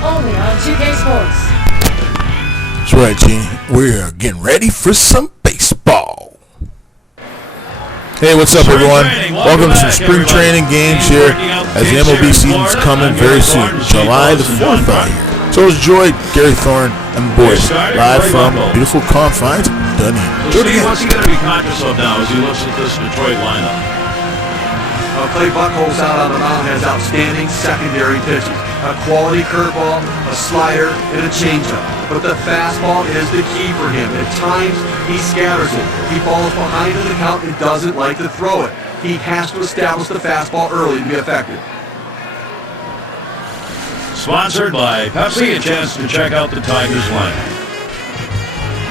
Only on 2K Sports. That's right, Gene. We're getting ready for some baseball. Hey, what's up, everyone? Welcome to some spring training games here as the MLB season's coming very soon. July the 4th out here. So it's Joy, Gary Thorne, and boys live from beautiful confines of Dunedin. What's he going to be conscious of now as he looks at this Detroit lineup? Clay Buchholz out on the mound has outstanding secondary pitches. A quality curveball, a slider, and a changeup. But the fastball is the key for him. At times, he scatters it. He falls behind in the count and doesn't like to throw it. He has to establish the fastball early to be effective. Sponsored by Pepsi, a chance to check out the Tigers lineup.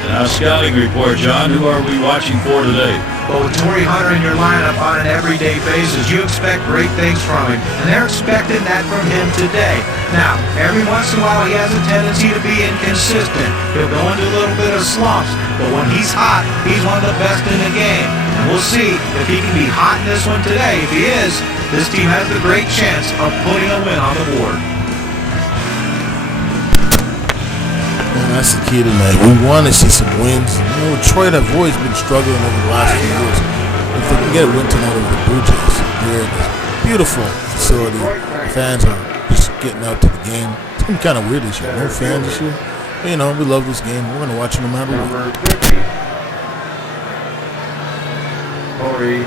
And our scouting report, John, who are we watching for today? Well, with Torrey Hunter in your lineup on an everyday basis, you expect great things from him, and they're expecting that from him today. Now, every once in a while he has a tendency to be inconsistent. He'll go into a little bit of slumps, but when he's hot, he's one of the best in the game. And we'll see if he can be hot in this one today. If he is, this team has the great chance of putting a win on the board. That's the key tonight. We want to see some wins. You know, Detroit have always been struggling over the last few years. If they can get a win tonight over the Blue Jays, they're in this beautiful facility. The fans are just getting out to the game. It's been kind of weird this year. No fans this year. But, you know, we love this game. We're going to watch it no matter what. Torrey.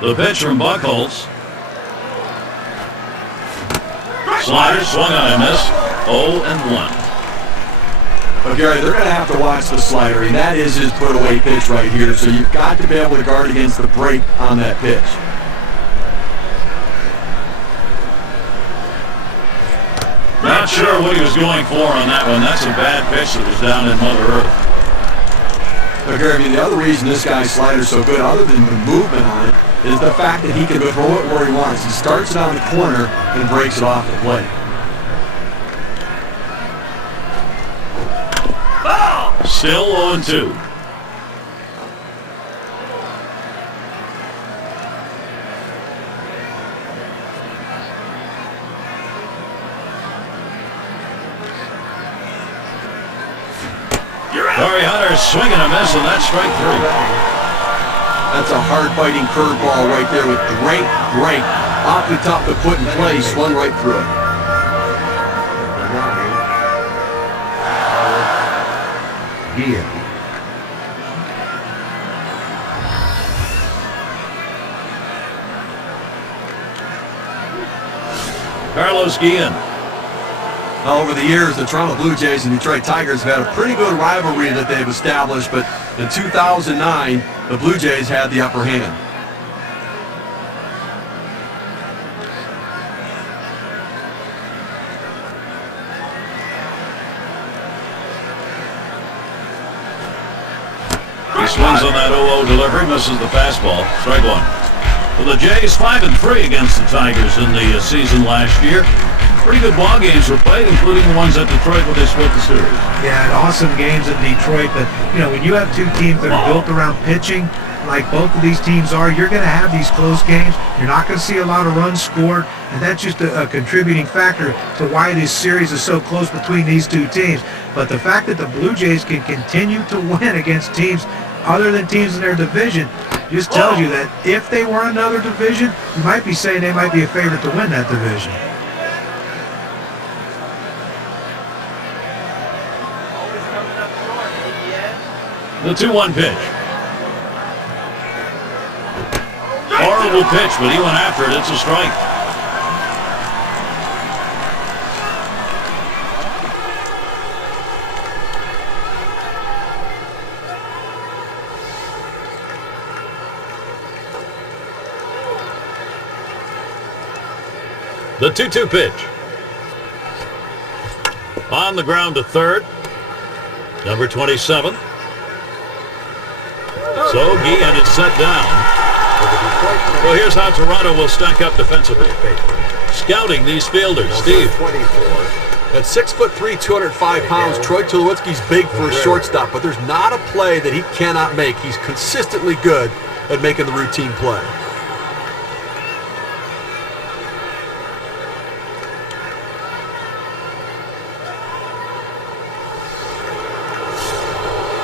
The pitch from Buchholz. Slider swung on and missed. 0-1. But Gary, they're going to have to watch the slider, and that is his put-away pitch right here. So you've got to be able to guard against the break on that pitch. Not sure what he was going for on that one. That's a bad pitch that was down in Mother Earth. But Gary, I mean, the other reason this guy's slider's so good, other than the movement on it, is the fact that he can throw it where he wants. He starts it on the corner and breaks it off the plate. Still 0-2. Torrey Hunter swinging a miss, and that's strike 3. That's a hard-biting curveball right there with great break. Awfully tough to put in play. Swung right through it. Carlos Guillen. Now, over the years, the Toronto Blue Jays and Detroit Tigers have had a pretty good rivalry that they've established, but in 2009, the Blue Jays had the upper hand. He swings on that 0-0 delivery, misses the fastball. Strike 1. Well, the Jays 5-3 against the Tigers in the season last year. Pretty good ball games were played, including the ones at Detroit where they split the series. Yeah, and awesome games in Detroit. But, you know, when you have two teams that are built around pitching, like both of these teams are, you're going to have these close games. You're not going to see a lot of runs scored, and that's just a contributing factor to why this series is so close between these two teams. But the fact that the Blue Jays can continue to win against teams other than teams in their division just tells you that if they were another division, you might be saying they might be a favorite to win that division. The 2-1 pitch. Horrible pitch, but he went after it. It's a strike. The 2-2 pitch. On the ground to third. Number 27. So Guillen is set down. Well, here's how Toronto will stack up defensively. scouting these fielders. Steve. 24. At 6'3", 205 pounds, Troy Tulowitzki's big for a shortstop, but there's not a play that he cannot make. He's consistently good at making the routine play.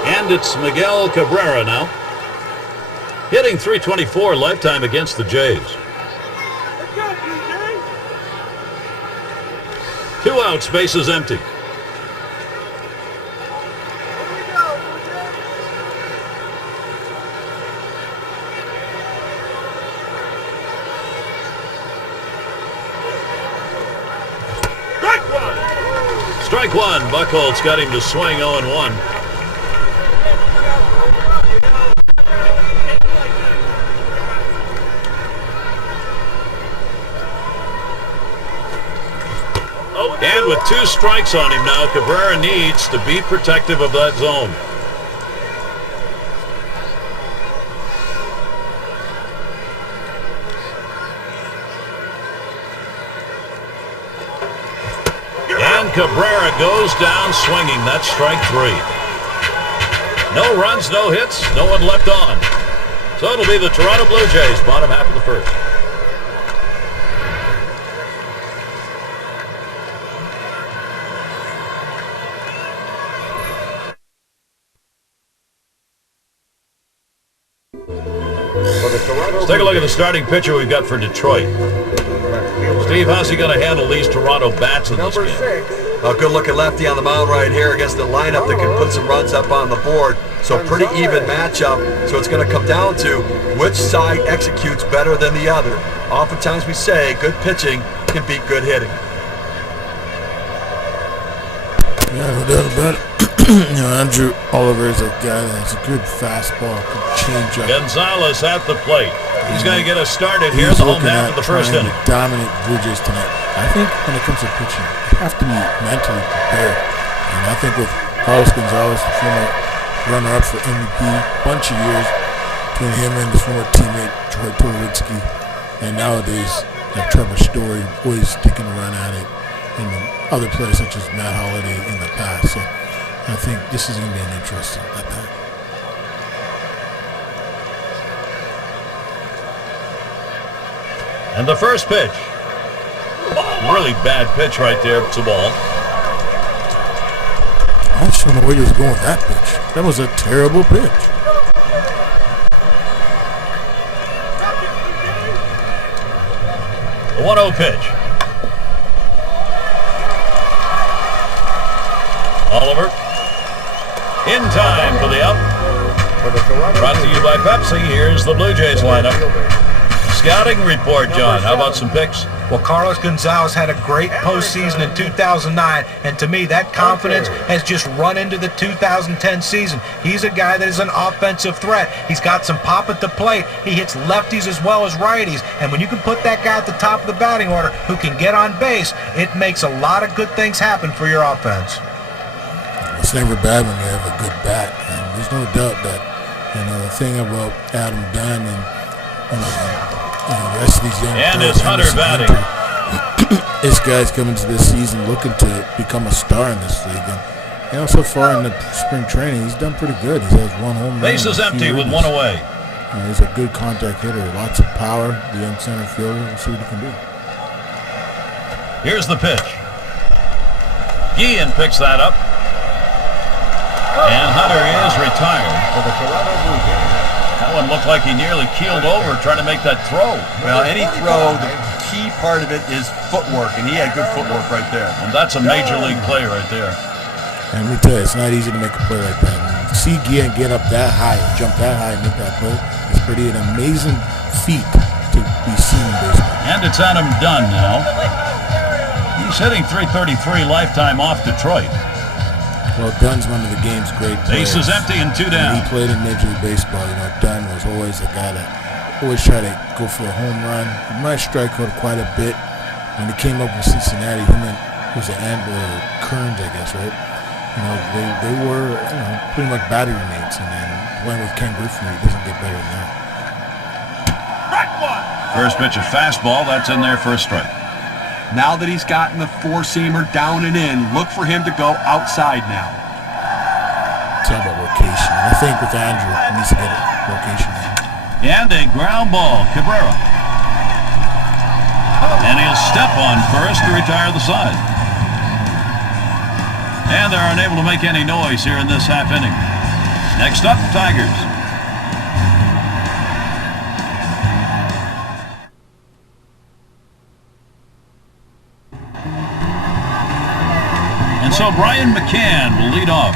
And it's Miguel Cabrera now. Hitting .324 lifetime against the Jays. 2 outs, bases empty. Strike one. Buchholz got him to swing 0-1. And with 2 strikes on him now, Cabrera needs to be protective of that zone. And Cabrera goes down swinging. That's strike 3. No runs, no hits, no one left on. So it'll be the Toronto Blue Jays, bottom half of the first. Let's take a look at the starting pitcher we've got for Detroit. Steve, how's he going to handle these Toronto bats in this game? A good-looking lefty on the mound right here against the lineup that can put some runs up on the board. So pretty even matchup. So it's going to come down to which side executes better than the other. Oftentimes we say good pitching can beat good hitting. Yeah, no doubt about it. Andrew Oliver is a guy that has a good fastball, good changeup. Gonzalez at the plate. He's going to get us started here in the home half of the first inning. Dominant Blue Jays tonight. I think when it comes to pitching, you have to be mentally prepared. And I think with Carlos Gonzalez, the former runner-up for MVP, bunch of years between him and his former teammate Troy Tulowitzki, and nowadays you have Trevor Story always taking a run at it, and other players such as Matt Holliday in the past. So I think this is going to be an interesting at that. And the first pitch. Really bad pitch right there. It's a ball. I just don't know where he was going with that pitch. That was a terrible pitch. The 1-0 pitch. Oliver. In time for the out. Brought to you by Pepsi. Here's the Blue Jays lineup. Scouting report, John. How about some picks? Well, Carlos Gonzalez had a great postseason in 2009, and to me, that confidence has just run into the 2010 season. He's a guy that is an offensive threat. He's got some pop at the plate. He hits lefties as well as righties, and when you can put that guy at the top of the batting order who can get on base, it makes a lot of good things happen for your offense. It's never bad when you have a good bat, and there's no doubt that, the thing about Adam Dunn and the rest of these young players. And it's Hunter batting. This guy's coming to this season looking to become a star in this league, and so far in the spring training, he's done pretty good. He has 1 home run. Base is empty with 1 away. He's a good contact hitter, lots of power. The young center fielder, we'll see what he can do. Here's the pitch. Guillen picks that up. And Hunter is retired. That one looked like he nearly keeled over trying to make that throw. Well, any throw, the key part of it is footwork, and he had good footwork right there. And that's a major league play right there. And let me tell you, it's not easy to make a play like that. To see Guillen get up that high, jump that high, and make that play, it's pretty an amazing feat to be seen in baseball. And it's Adam Dunn now. He's hitting .333 lifetime off Detroit. Well, Dunn's one of the game's great players. Base is empty and 2 down. When he played in Major League Baseball, Dunn was always a guy that always tried to go for a home run. He might strike out quite a bit. When he came up with Cincinnati, him and Kearns, I guess, right? They were pretty much battery mates, and then playing with Ken Griffey, it doesn't get better than that. First pitch, a fastball. That's in there for a strike. Now that he's gotten the four-seamer down and in, look for him to go outside now. It's all about location. I think with Andrew, he needs to get a location. And a ground ball, Cabrera. And he'll step on first to retire the side. And they're unable to make any noise here in this half inning. Next up, Tigers. And so Brian McCann will lead off.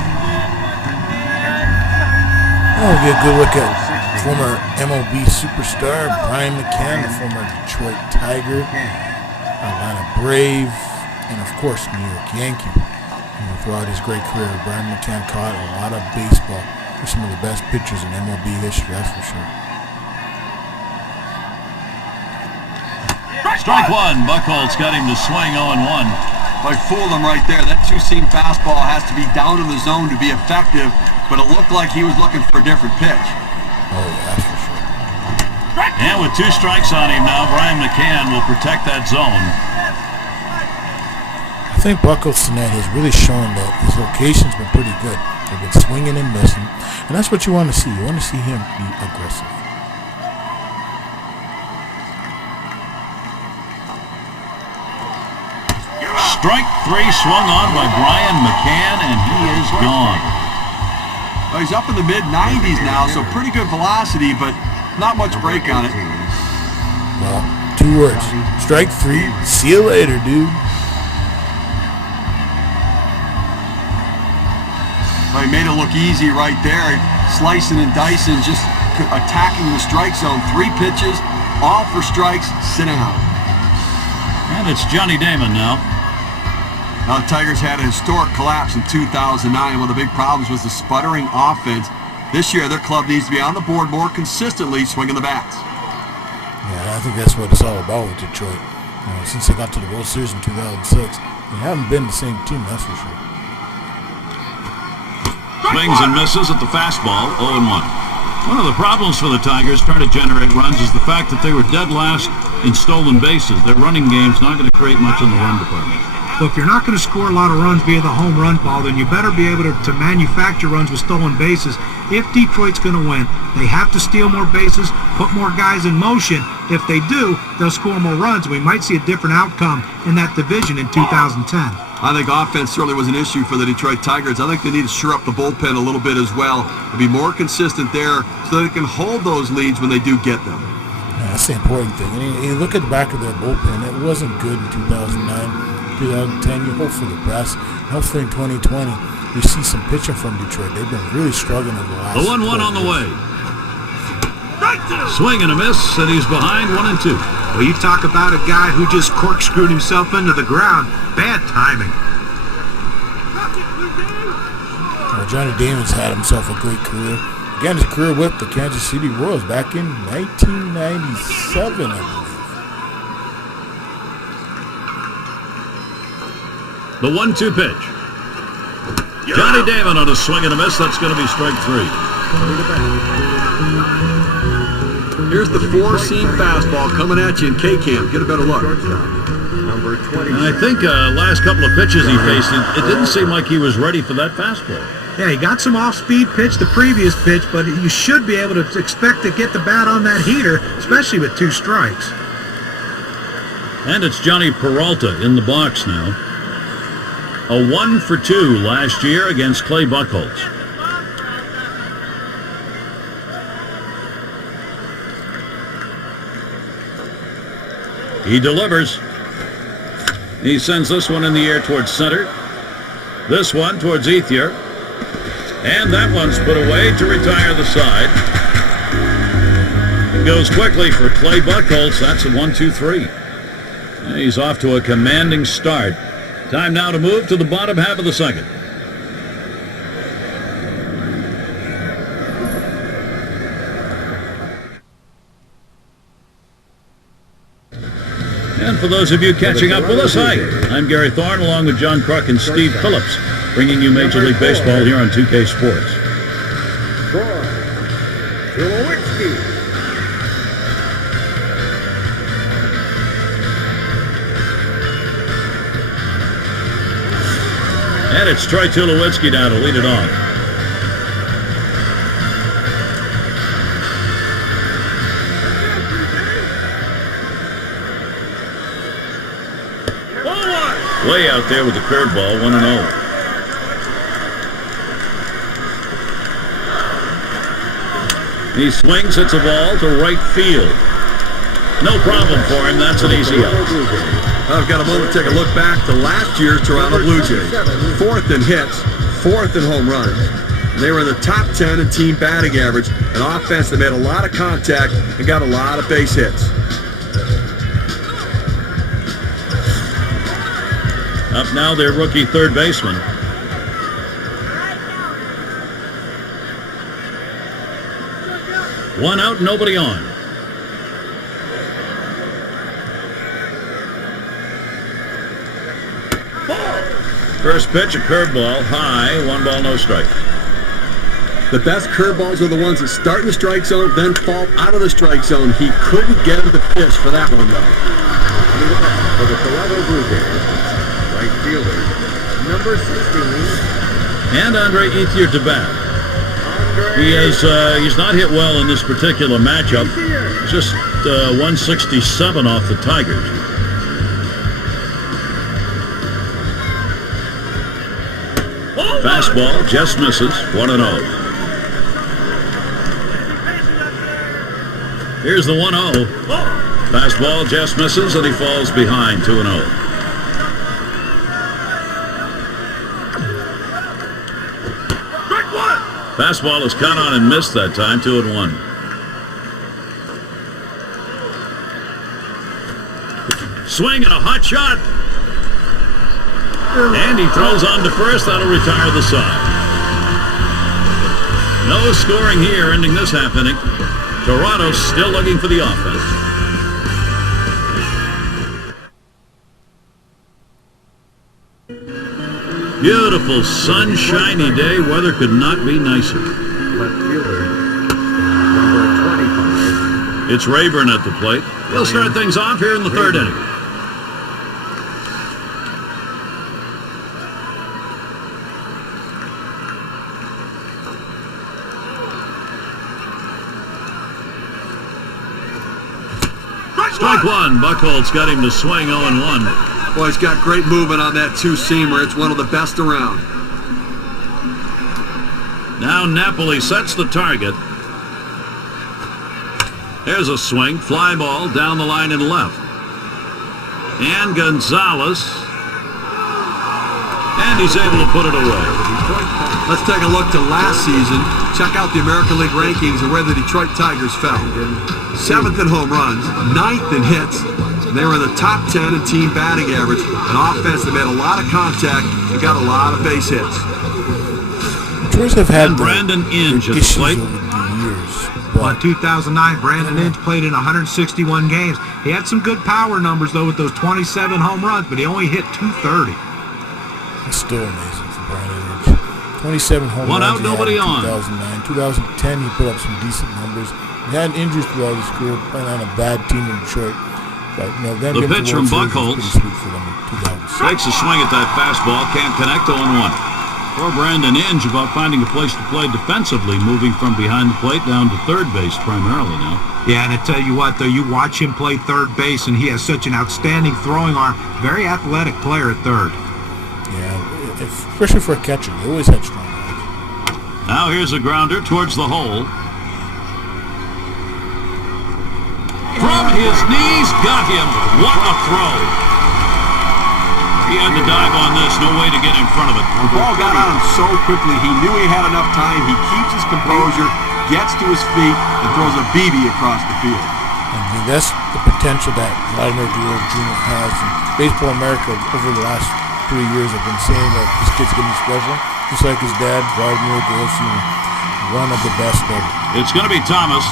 Oh, we'll get a good look at former MLB superstar Brian McCann, the former Detroit Tiger, Atlanta Brave, and of course New York Yankee. Throughout his great career, Brian McCann caught a lot of baseball for some of the best pitchers in MLB history, that's for sure. Strike one. Buchholz got him to swing 0-1. I fooled him right there. That two-seam fastball has to be down in the zone to be effective, but it looked like he was looking for a different pitch. Oh, yeah, that's for sure. And with 2 strikes on him now, Brian McCann will protect that zone. I think Buchholz tonight has really shown that his location's been pretty good. They've been swinging and missing, and that's what you want to see. You want to see him be aggressive. Strike 3 swung on by Brian McCann, and he is gone. Well, he's up in the mid-90s now, so pretty good velocity, but not much break on it. Well, 2 words. Strike 3. See you later, dude. Well, he made it look easy right there. Slicing and dicing, just attacking the strike zone. 3 pitches, all for strikes, sitting out. And it's Johnny Damon now. Now, the Tigers had a historic collapse in 2009. One of the big problems was the sputtering offense. This year, their club needs to be on the board more consistently, swinging the bats. Yeah, I think that's what it's all about with Detroit. Since they got to the World Series in 2006, they haven't been the same team, that's for sure. Swings and misses at the fastball, 0-1. One of the problems for the Tigers trying to generate runs is the fact that they were dead last in stolen bases. Their running game's not going to create much in the run department. Well, if you're not going to score a lot of runs via the home run ball, then you better be able to manufacture runs with stolen bases. If Detroit's going to win, they have to steal more bases, put more guys in motion. If they do, they'll score more runs. We might see a different outcome in that division in 2010. I think offense certainly was an issue for the Detroit Tigers. I think they need to shore up the bullpen a little bit as well to be more consistent there so they can hold those leads when they do get them. Yeah, that's the important thing. And you look at the back of their bullpen, it wasn't good in 2009. 2010, you hope for the best. Hopefully in 2020, we see some pitching from Detroit. They've been really struggling over the last. The 1-1 on the way. Swing and a miss, and he's behind 1-2. Well, you talk about a guy who just corkscrewed himself into the ground. Bad timing. Well, Johnny Damon's had himself a great career. Began his career with the Kansas City Royals back in 1997, I believe. The 1-2 pitch. Johnny Damon on a swing and a miss. That's going to be strike 3. Here's the four-seam fastball coming at you in K-Camp. Get a better look. And I think last couple of pitches he faced, it didn't seem like he was ready for that fastball. Yeah, he got some off-speed pitch the previous pitch, but you should be able to expect to get the bat on that heater, especially with 2 strikes. And it's Johnny Peralta in the box now. A 1-for-2 last year against Clay Buchholz. He delivers. He sends this one in the air towards center. This one towards Ethier. And that one's put away to retire the side. It goes quickly for Clay Buchholz. That's a 1-2-3. And he's off to a commanding start. Time now to move to the bottom half of the second. And for those of you catching up with us, hi, I'm Gary Thorne along with John Kruk and Steve Phillips, bringing you Major League Baseball here on 2K Sports. And it's Troy Tulowitzki now to lead it off. Way out there with the curveball, 1-0. He swings, hits a ball to right field. No problem for him. That's an easy out. I've got a moment to take a look back to last year's Toronto Blue Jays. 4th in hits, 4th in home runs. They were in the top 10 in team batting average, an offense that made a lot of contact and got a lot of base hits. Up now, their rookie third baseman. One out, nobody on. First pitch, a curveball, high, 1 ball, no strike. The best curveballs are the ones that start in the strike zone, then fall out of the strike zone. He couldn't get him to pitch for that one, though. For the Toronto Blue Jays, right fielder, number 16. And Andre Ethier to bat. He's not hit well in this particular matchup. Just 167 off the Tigers. Fastball just misses, 1-0. Here's the 1-0. Fastball just misses, and he falls behind, 2-0. Fastball is caught on and missed that time, 2-1. Swing and a hot shot. And he throws on to first. That'll retire the side. No scoring here, ending this half inning. Toronto's still looking for the offense. Beautiful, sunshiny day. Weather could not be nicer. Left fielder, number 25. It's Rayburn at the plate. He'll start things off here in the third inning. Strike one. Buchholz got him to swing 0-1. Boy, he's got great movement on that two-seamer. It's one of the best around. Now Napoli sets the target. There's a swing. Fly ball down the line and left. And Gonzalez. And he's able to put it away. Let's take a look to last season. Check out the American League rankings and where the Detroit Tigers fell. 7th in home runs, 9th in hits. They were in the top 10 in team batting average, an offense that made a lot of contact and got a lot of base hits. Detroit have had Brandon Inge at the plate. over the years. In 2009, Brandon Inge played in 161 games. He had some good power numbers, though, with those 27 home runs, but he only hit 230. It's still amazing for Brandon Inge. 27 home One runs out, nobody on. 2009. 2010, he put up some decent numbers. He had injuries throughout his career, playing on a bad team in Detroit. But, them The pitch from Buchholz pretty sweet for them in 2006. Takes a swing at that fastball. Can't connect, 0-1. For Brandon Inge, about finding a place to play defensively, moving from behind the plate down to third base primarily now. Yeah, and I tell you what, though, you watch him play third base, and he has such an outstanding throwing arm. Very athletic player at third. Yeah, especially for a catcher. They always had strong legs. Now here's a grounder towards the hole. From his knees, got him. What a throw. He had to dive on this. No way to get in front of it. The ball got on him so quickly, he knew he had enough time. He keeps his composure, gets to his feet, and throws a BB across the field. And that's the potential that Vladimir Guerrero Jr. has. And Baseball America, over the last 3 years, have been saying that this kid's going to be special. Just like his dad, Vladimir Guerrero Sr., one of the best ever. It's going to be Thomas.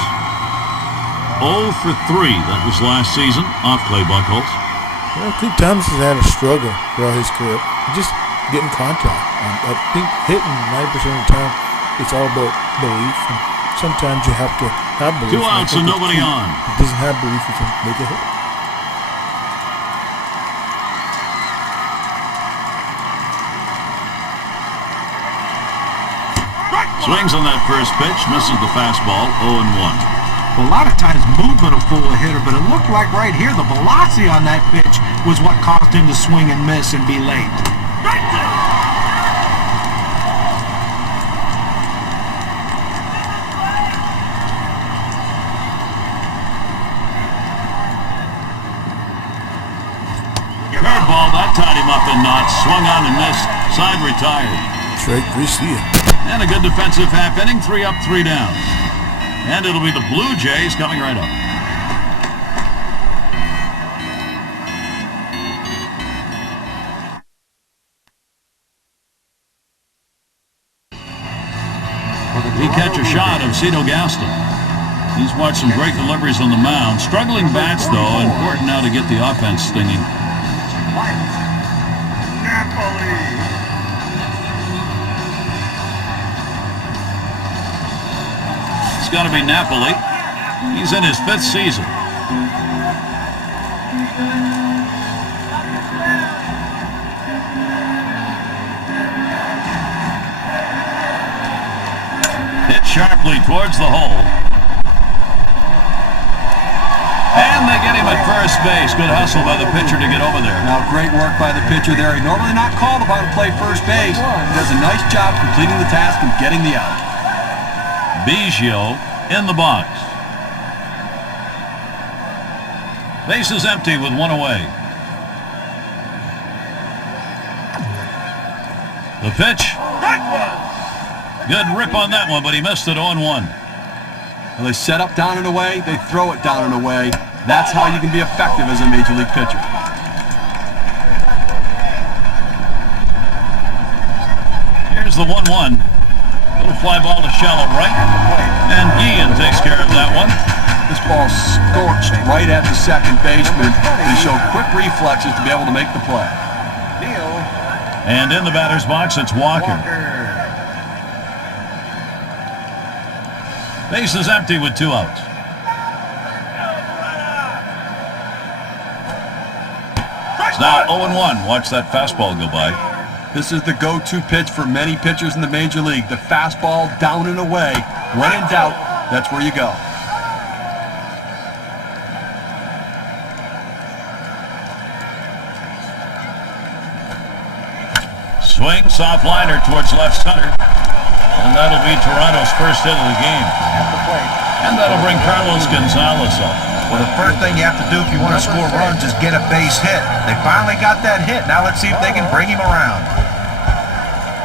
0 for 3. That was last season off Clay Buchholz. I think Thomas has had a struggle throughout his career. Just getting contact. I think hitting 90% of the time, it's all about belief. And sometimes you have to have belief. 2 outs and nobody on. If he doesn't have belief, he can make a hit. Swings on that first pitch, misses the fastball, 0-1. Well, a lot of times movement will fool a hitter, but it looked like right here the velocity on that pitch was what caused him to swing and miss and be late. Curveball, that tied him up in knots. Swung on and missed. Side retired. Straight 3 steal. And a good defensive half inning. 3 up, 3 down. And it'll be the Blue Jays coming right up. He catch a shot of Cito Gaston. He's watched some great deliveries on the mound. Struggling bats, though. Important now to get the offense stinging. It's got to be Napoli. He's in his 5th season. Hit sharply towards the hole. And they get him at first base. Good hustle by the pitcher to get over there. Now, great work by the pitcher there. He's normally not called upon to play first base. He does a nice job completing the task and getting the out. Biggio in the box. Base is empty with 1 away. The pitch. Good rip on that one, but he missed it 0-1. Well, they set up down and away, they throw it down and away. That's how you can be effective as a major league pitcher. Here's the 1-1. Little fly ball to shallow right. And Guillen takes care of that one. This ball scorched right at the second baseman. He showed quick reflexes to be able to make the play. And in the batter's box, it's Walker. Base is empty with 2 outs. It's now 0-1. Watch that fastball go by. This is the go-to pitch for many pitchers in the major league. The fastball down and away. When in doubt, that's where you go. Swing, soft liner towards left center. And that'll be Toronto's first hit of the game. And that'll bring Carlos Gonzalez up. Well, the first thing you have to do if you want to score runs is get a base hit. They finally got that hit. Now let's see if they can bring him around.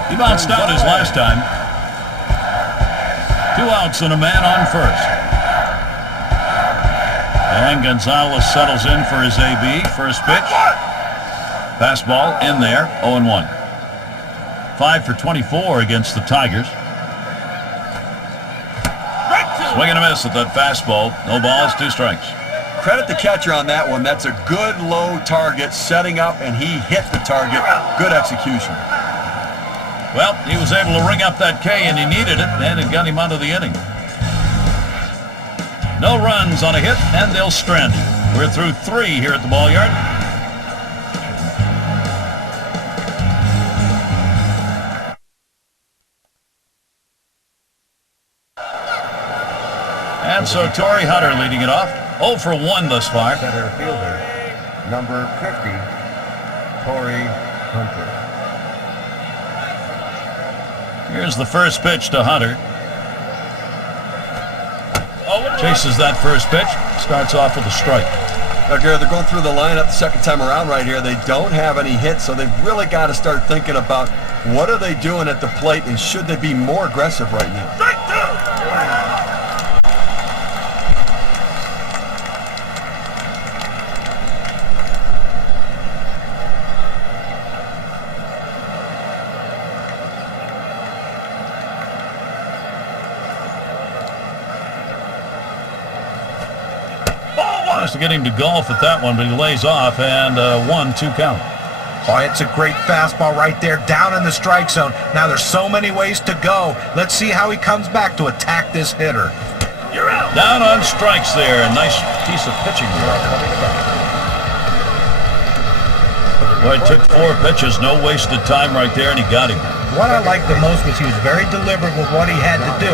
He bounced out his last time. 2 outs and a man on first. And Gonzalez settles in for his AB. First pitch. Fastball in there, 0-1. 5 for 24 against the Tigers. Swing and a miss at that fastball. No balls, 2 strikes. Credit the catcher on that one. That's a good low target setting up, and he hit the target. Good execution. Well, he was able to ring up that K, and he needed it, and it got him out of the inning. No runs on a hit, and they'll strand him. We're through 3 here at the ball yard. And so Torrey Hunter leading it off. 0 for 1 thus far. Center fielder, number 50, Torrey Hunter. Here's the first pitch to Hunter. Chases that first pitch. Starts off with a strike. Now, Gary, they're going through the lineup the second time around right here. They don't have any hits, so they've really got to start thinking about what are they doing at the plate and should they be more aggressive right now. To get him to golf at that one, but he lays off, and 1-2 count. Oh, it's a great fastball right there, down in the strike zone. Now there's so many ways to go. Let's see how he comes back to attack this hitter. You're out. Down on strikes there. A nice piece of pitching. Well, it took 4 pitches, no wasted time right there, and he got him. What I liked the most was he was very deliberate with what he had to do.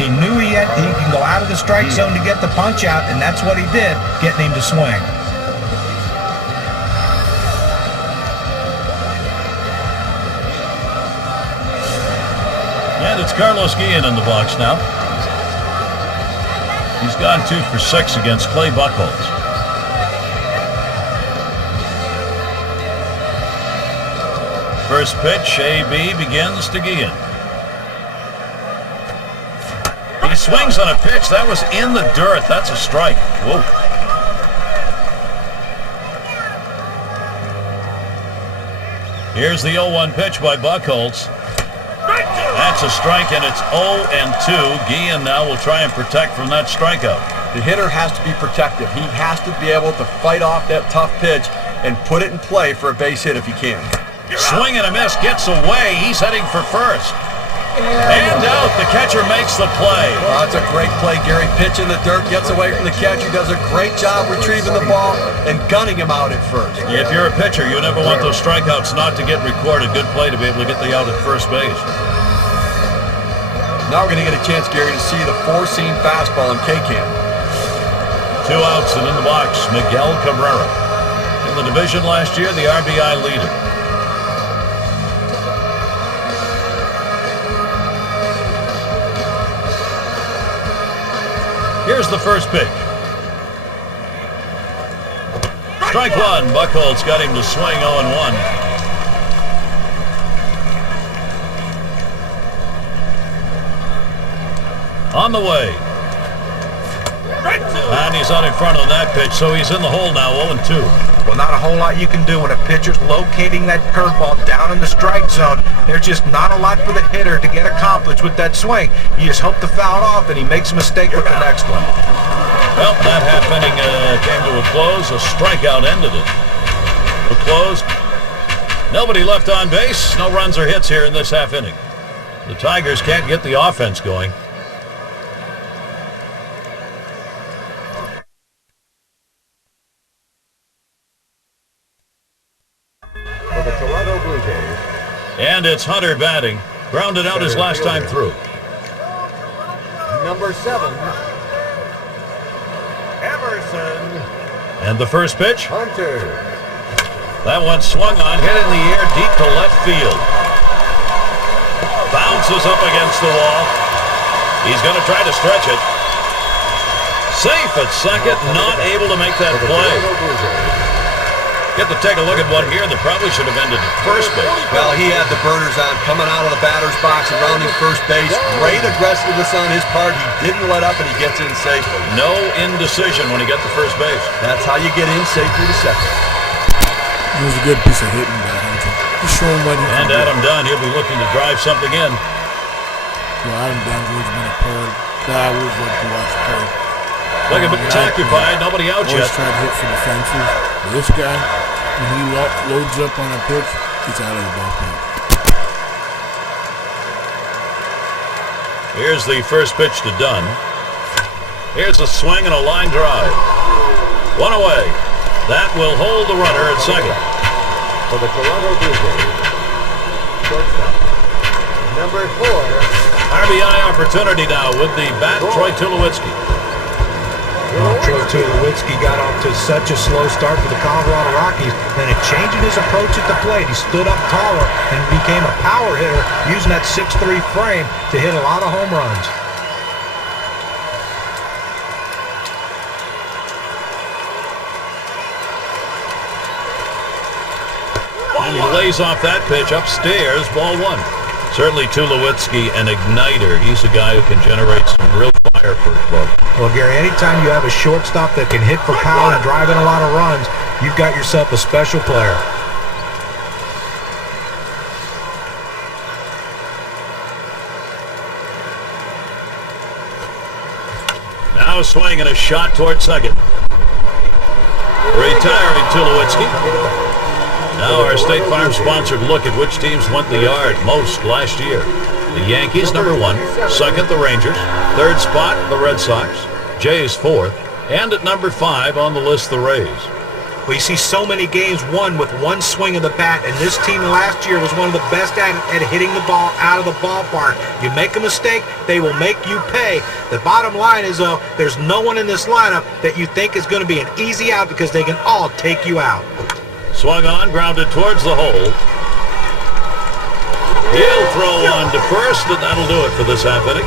He knew he can go out of the strike zone to get the punch out, and that's what he did, getting him to swing. And it's Carlos Guillen in the box now. He's gone 2 for 6 against Clay Buchholz. First pitch, AB begins to Guillen. He swings on a pitch. That was in the dirt. That's a strike. Whoa. Here's the 0-1 pitch by Buchholz. That's a strike, and it's 0-2. Guillen now will try and protect from that strikeout. The hitter has to be protective. He has to be able to fight off that tough pitch and put it in play for a base hit if he can. Swing and a miss, gets away. He's heading for first. And out, the catcher makes the play. Well, that's a great play, Gary. Pitch in the dirt, gets away from the catcher, does a great job retrieving the ball and gunning him out at first. If you're a pitcher, you never want those strikeouts not to get recorded. Good play to be able to get the out at first base. Now we're going to get a chance, Gary, to see the 4-seam fastball in K-Cam. 2 outs and in the box, Miguel Cabrera. In the division last year, the RBI leader. Here's the first pitch. Strike 1. Buchholz got him to swing 0-1. On the way. And he's out in front on that pitch, so he's in the hole now, 0-2. Well, not a whole lot you can do when a pitcher's locating that curveball down in the strike zone. There's just not a lot for the hitter to get accomplished with that swing. You just hope to foul it off, and he makes a mistake with the next one. Well, that half inning came to a close. A strikeout ended it. A close. Nobody left on base. No runs or hits here in this half inning. The Tigers can't get the offense going. And it's Hunter batting. Grounded out his last time through. Number 7, Emerson And the first pitch? Hunter. That one swung on, hit in the air deep to left field. Bounces up against the wall. He's going to try to stretch it. Safe at second, not able to make that play. Get to take a look at one here that probably should have ended at first base. Well, he had the burners on coming out of the batter's box and rounding first base. Great aggressiveness on his part. He didn't let up, and he gets in safely. No indecision when he got to first base. That's how you get in safely to second. It was a good piece of hitting by Hunter. He's showing what he can do. Adam Dunn, he'll be looking to drive something in. Well, Adam Dunn's always been a player that I always like to watch play. Look at it's occupied, nobody out yet. Always try to hit for the fences. But this guy, when he loads up on a pitch, gets out of the ballpark. Here's the first pitch to Dunn. Here's a swing and a line drive. One away. That will hold the runner at second. For the Toronto Blue Jays, shortstop, number 4. RBI opportunity now with the bat, Troy Tulowitzki. Troy Tulowitzki got off to such a slow start for the Colorado Rockies, then it changed his approach at the plate. He stood up taller and became a power hitter using that 6'3" frame to hit a lot of home runs. And he lays off that pitch upstairs, ball 1. Certainly Tulowitzki, an igniter. He's a guy who can generate some real fire for his club. Well, Gary, anytime you have a shortstop that can hit for power and drive in a lot of runs, you've got yourself a special player. Now swinging a shot toward second. Retiring Tulowitzki. Now our State Farm sponsored look at which teams went the yard most last year. The Yankees, number 1. Second, the Rangers. Third spot, the Red Sox. Jays, 4th. And at number 5 on the list, the Rays. Well, you see so many games won with one swing of the bat, and this team last year was one of the best at hitting the ball out of the ballpark. You make a mistake, they will make you pay. The bottom line is, though, there's no one in this lineup that you think is going to be an easy out because they can all take you out. Swung on, grounded towards the hole. He'll throw one to first, and that'll do it for this half inning.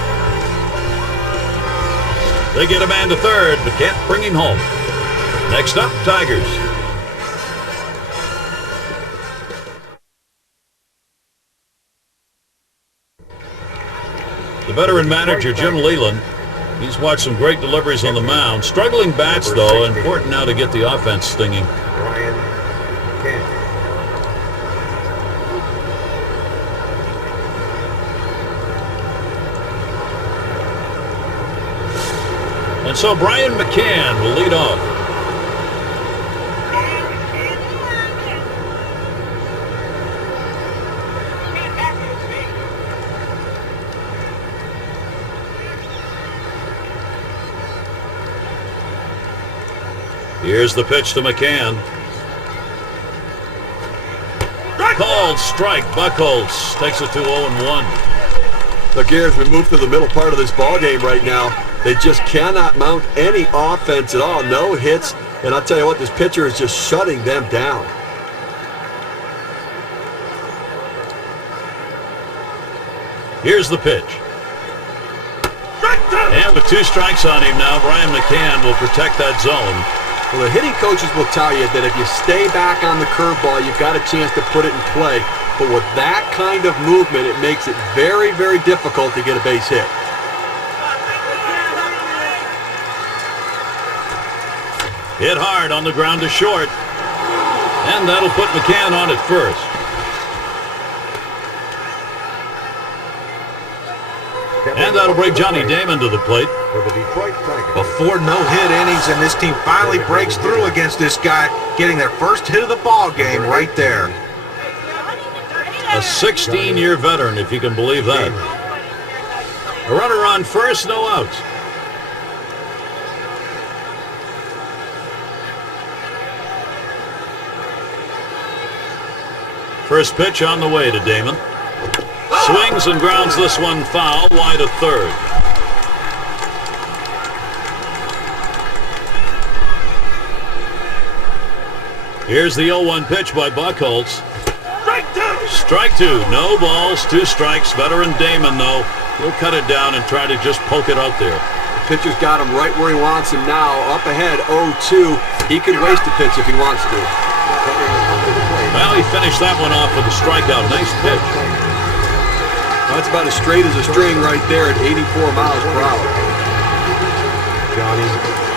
They get a man to third, but can't bring him home. Next up, Tigers. The veteran manager, Jim Leland, he's watched some great deliveries on the mound. Struggling bats, though, important now to get the offense stinging. Brian McCann. And so Brian McCann will lead off. Here's the pitch to McCann. Called strike. Buchholz takes it to 0-1. Look here, as we move to the middle part of this ball game right now, they just cannot mount any offense at all. No hits, and I'll tell you what, this pitcher is just shutting them down. Here's the pitch. And with 2 strikes on him now, Brian McCann will protect that zone. Well, the hitting coaches will tell you that if you stay back on the curveball, you've got a chance to put it in play. But with that kind of movement, it makes it very, very difficult to get a base hit. Hit hard on the ground to short. And that'll put McCann on at first. And that'll bring Johnny Damon to the plate. For the Detroit Tigers. Before no-hit innings, and this team finally breaks through against this guy, getting their first hit of the ball game right there. A 16-year veteran, if you can believe that. A runner on first, no outs. First pitch on the way to Damon. Swings and grounds this one foul, wide of third. Here's the 0-1 pitch by Buchholz. Strike 2. No balls, 2 strikes. Veteran Damon, though, he'll cut it down and try to just poke it out there. The pitcher's got him right where he wants him now. Up ahead, 0-2. He could waste a pitch if he wants to. Well, he finished that one off with a strikeout. Nice pitch. That's about as straight as a string right there at 84 miles per hour. Johnny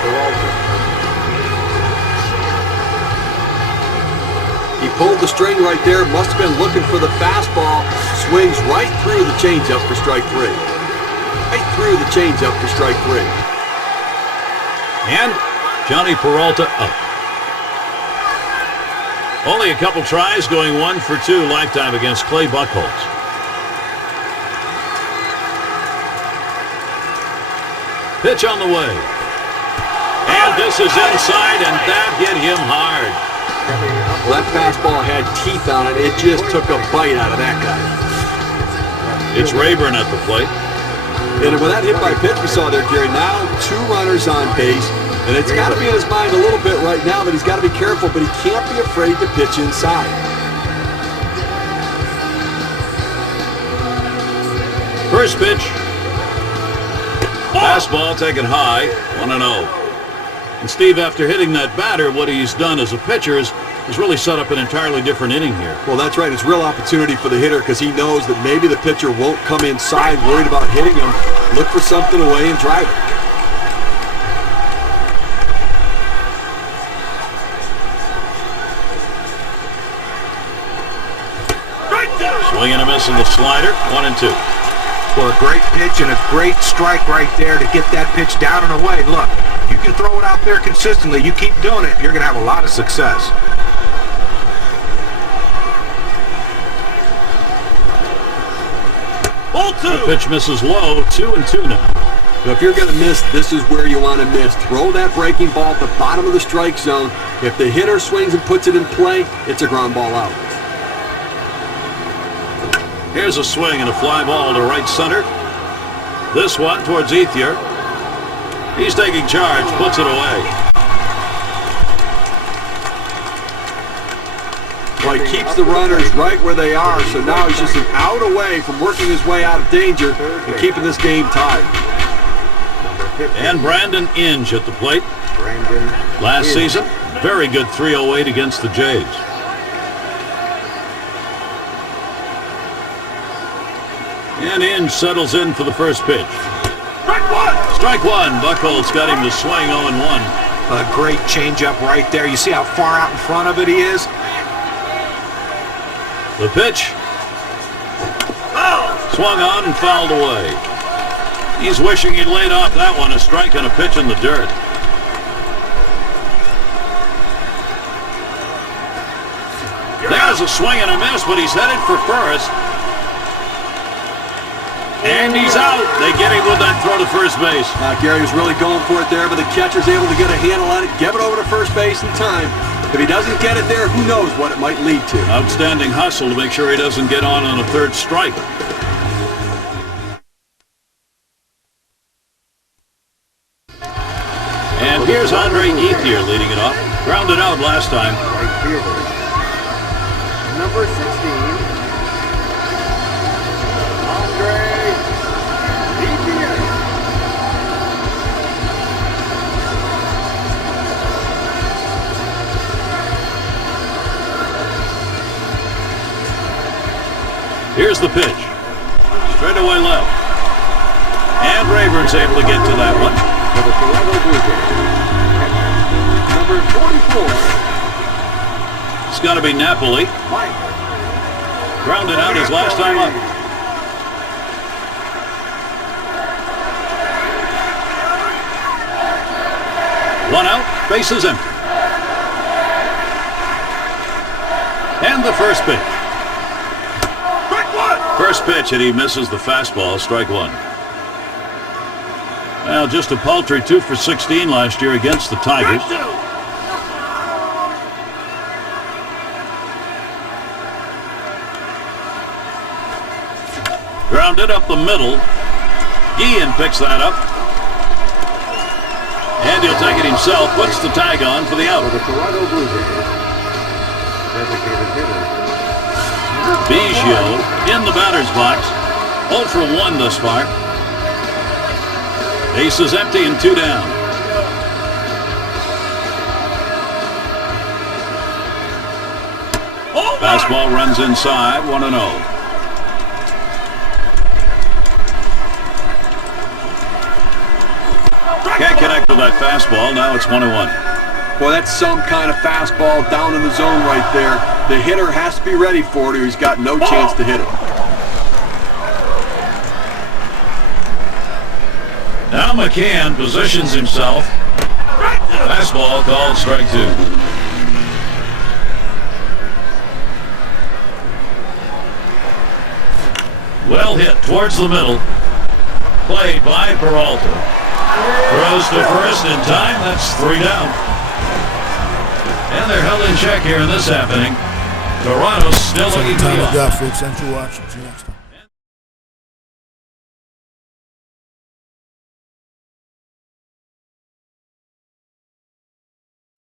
Peralta. He pulled the string right there. Must have been looking for the fastball. Swings right through the changeup for strike 3. Right through the changeup for strike 3. And Johnny Peralta up. Only a couple tries, going 1 for 2 lifetime against Clay Buchholz. Pitch on the way. And this is inside, and that hit him hard. Well, that fastball had teeth on it. It just took a bite out of that guy. It's Rayburn at the plate. And with that hit by pitch we saw there, Gary, now 2 runners on base. And it's got to be in his mind a little bit right now that he's got to be careful, but he can't be afraid to pitch inside. First pitch. Fastball taken high, 1-0. And Steve, after hitting that batter, what he's done as a pitcher is really set up an entirely different inning here. Well, that's right. It's real opportunity for the hitter because he knows that maybe the pitcher won't come inside, worried about hitting him. Look for something away and drive it. Swing and a miss in the slider, 1-2. Well, a great pitch and a great strike right there to get that pitch down and away. Look, you can throw it out there consistently. You keep doing it, you're going to have a lot of success. The pitch misses low, 2-2 now. Now, if you're going to miss, this is where you want to miss. Throw that breaking ball at the bottom of the strike zone. If the hitter swings and puts it in play, it's a ground ball out. Here's a swing and a fly ball to right center. This one towards Ethier. He's taking charge, puts it away. Well, he keeps the runners right where they are, so now he's just an out away from working his way out of danger and keeping this game tied. And Brandon Inge at the plate. Last season, very good 308 against the Jays. And Inge settles in for the first pitch. Strike one! Strike one. Buchholz got him to swing 0-1. A great changeup right there. You see how far out in front of it he is? The pitch. Swung on and fouled away. He's wishing he'd laid off that one, a strike and a pitch in the dirt. There's a swing and a miss, but he's headed for first. And he's out. They get him with that throw to first base. Gary was really going for it there, but the catcher's able to get a handle on it, get it over to first base in time. If he doesn't get it there, who knows what it might lead to. Outstanding hustle to make sure he doesn't get on a third strike. And here's Andre Ethier leading it off. Grounded out last time. Right fielder. Number 16. Andre Ethier. Here's the pitch. Straight away left. And Rayburn's able to get to that one. For the Toronto Blue Jays. Number 44. It's got to be Napoli. Mike. Grounded out his last time up. One out, bases empty. And the first pitch. First pitch, and he misses the fastball, strike one. Well, just a paltry 2 for 16 last year against the Tigers. Grounded up the middle. Guillen picks that up. And he'll take it himself, puts the tag on for the out. For the Toronto Blue Jays. Designated hitter. Biggio in the batter's box. 0 for 1 thus far. Base is empty and 2 down. Fastball runs inside, 1-0. Can't connect with that fastball. Now it's 1-1. Boy, that's some kind of fastball down in the zone right there. The hitter has to be ready for it or he's got no chance to hit it. Now McCann positions himself. Fastball called strike 2. Well hit towards the middle. Played by Peralta. Throws to first in time. That's 3 down. And they're held in check here in this half inning. Toronto's still looking for the Time we got, folks. Thanks for watching. See you next time.